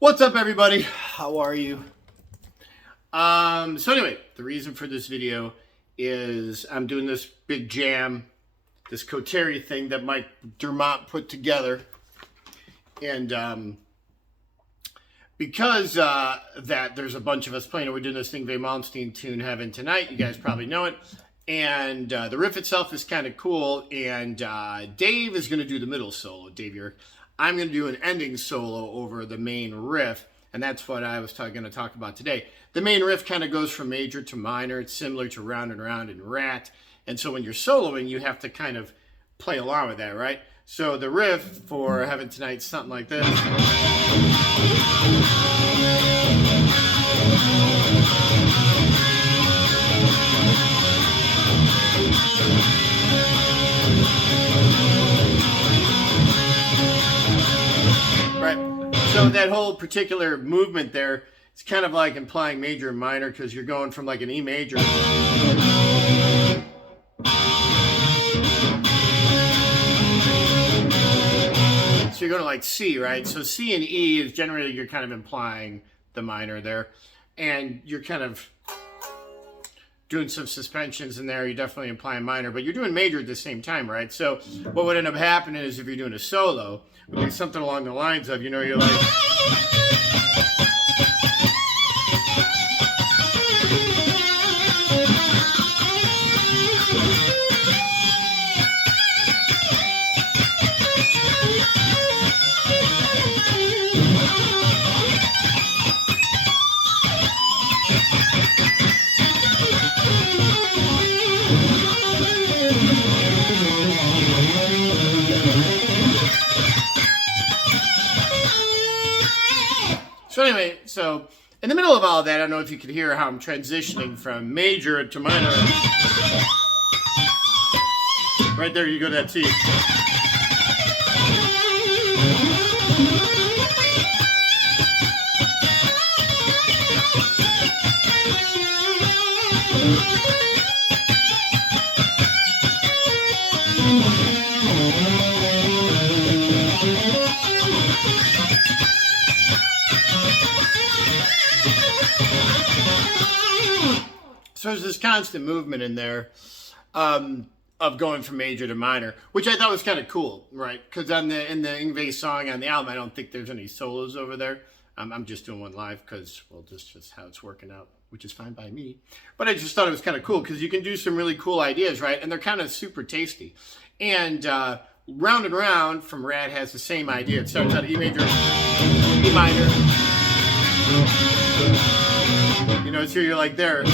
What's up, everybody? How are you? So anyway, the reason for this video is I'm doing this big jam, this Coterri thing that Mike Dermott put together. And because that there's a bunch of us playing, we're doing this thing, Yngwie Malmsteen tune, Heaven Tonight. You guys probably know it. And the riff itself is kind of cool. And Dave is going to do the middle solo, Dave York. I'm going to do an ending solo over the main riff, and that's what I was going to talk about today. The main riff kind of goes from major to minor. It's similar to Round and Round and Rat, and so when you're soloing, you have to kind of play along with that, right? So the riff for Heaven Tonight is something like this. So that whole particular movement there, it's kind of like implying major and minor because you're going from like an E major. So you're going to like C, right? So C and E is generally you're kind of implying the minor there. And you're kind of doing some suspensions in there. You're definitely implying minor, but you're doing major at the same time, right? So what would end up happening is if you're doing a solo, it would be something along the lines of, you're like... So anyway, so in the middle of all that, I don't know if you could hear how I'm transitioning from major to minor. Right there, you go to that C. So there's this constant movement in there of going from major to minor, which I thought was kind of cool, right? Because in the Yngwie song on the album, I don't think there's any solos over there. I'm just doing one live because, well, this is just how it's working out, which is fine by me. But I just thought it was kind of cool because you can do some really cool ideas, right? And they're kind of super tasty. And Round and Round from Rat has the same idea. It starts out E major, E minor. You know, so you're like there.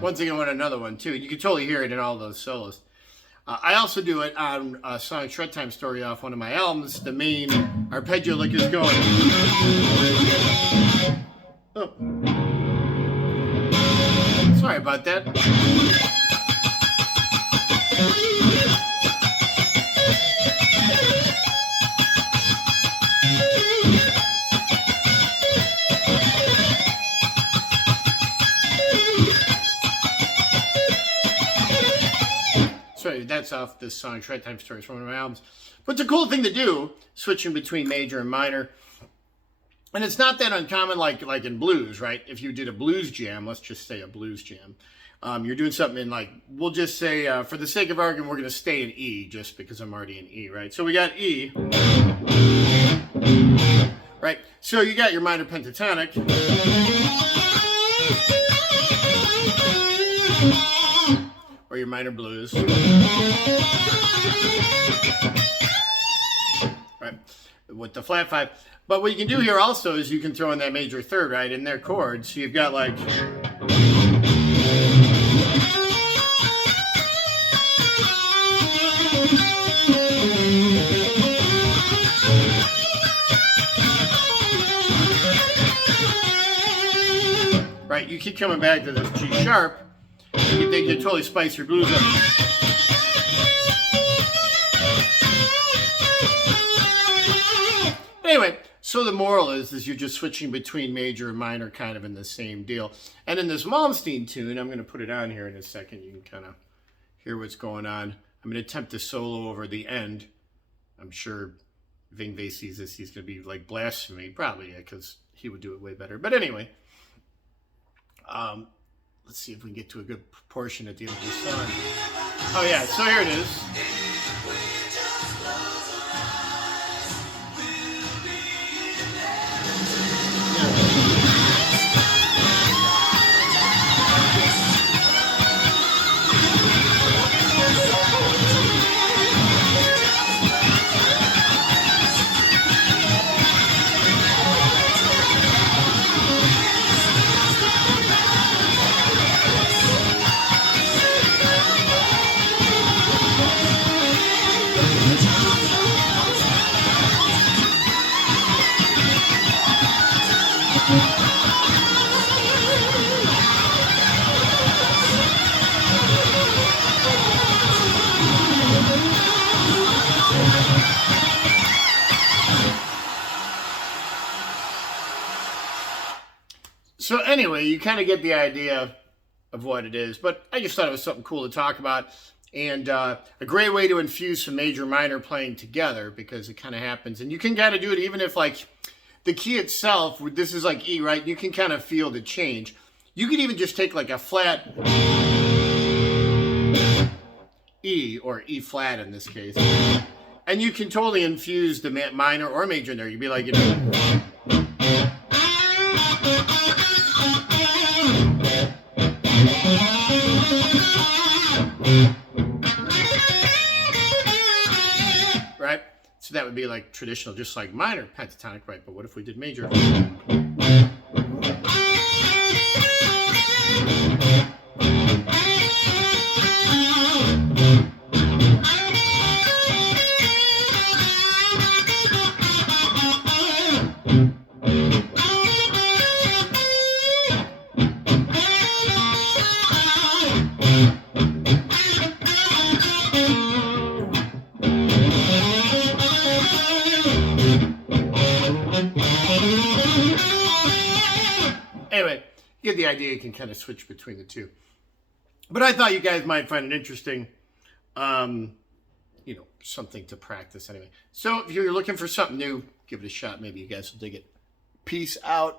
Once again, I want another one too. You can totally hear it in all those solos. I also do it on a song Shred Time Story off one of my albums. The main arpeggio lick is going. Oh. Sorry about that. Sorry, that's off this song, Shred Time Stories, from one of my albums. But it's a cool thing to do, switching between major and minor. And it's not that uncommon like in blues, right? If you did a blues jam, let's just say a blues jam. You're doing something in like, we'll just say, for the sake of argument, we're going to stay in E just because I'm already in E, right? So we got E. Right? So you got your minor pentatonic. Or your minor blues. Right, with the flat five. But what you can do here also is you can throw in that major third, right, in their chords. So you've got like... Right, you keep coming back to this G sharp. You think you totally spice your blues up. Anyway, so the moral is you're just switching between major and minor kind of in the same deal. And in this Malmsteen tune, I'm going to put it on here in a second. You can kind of hear what's going on. I'm going to attempt to solo over the end. I'm sure Vingve sees this, he's going to be like blasphemy, probably, because he would do it way better. But anyway, let's see if we can get to a good proportion at the end of the song. Oh yeah, so here it is. So anyway, you kind of get the idea of what it is, but I just thought it was something cool to talk about, and a great way to infuse some major minor playing together, because it kind of happens, and you can kind of do it even if like the key itself, this is like E, right? You can kind of feel the change. You could even just take like a flat E, or E flat in this case, and you can totally infuse the minor or major in there. You'd be like, you know, right? So that would be like traditional, just like minor pentatonic, right? But what if we did major? Anyway, you get the idea. You can kind of switch between the two. But I thought you guys might find it interesting. You know, something to practice anyway. So if you're looking for something new, give it a shot. Maybe you guys will dig it. Peace out.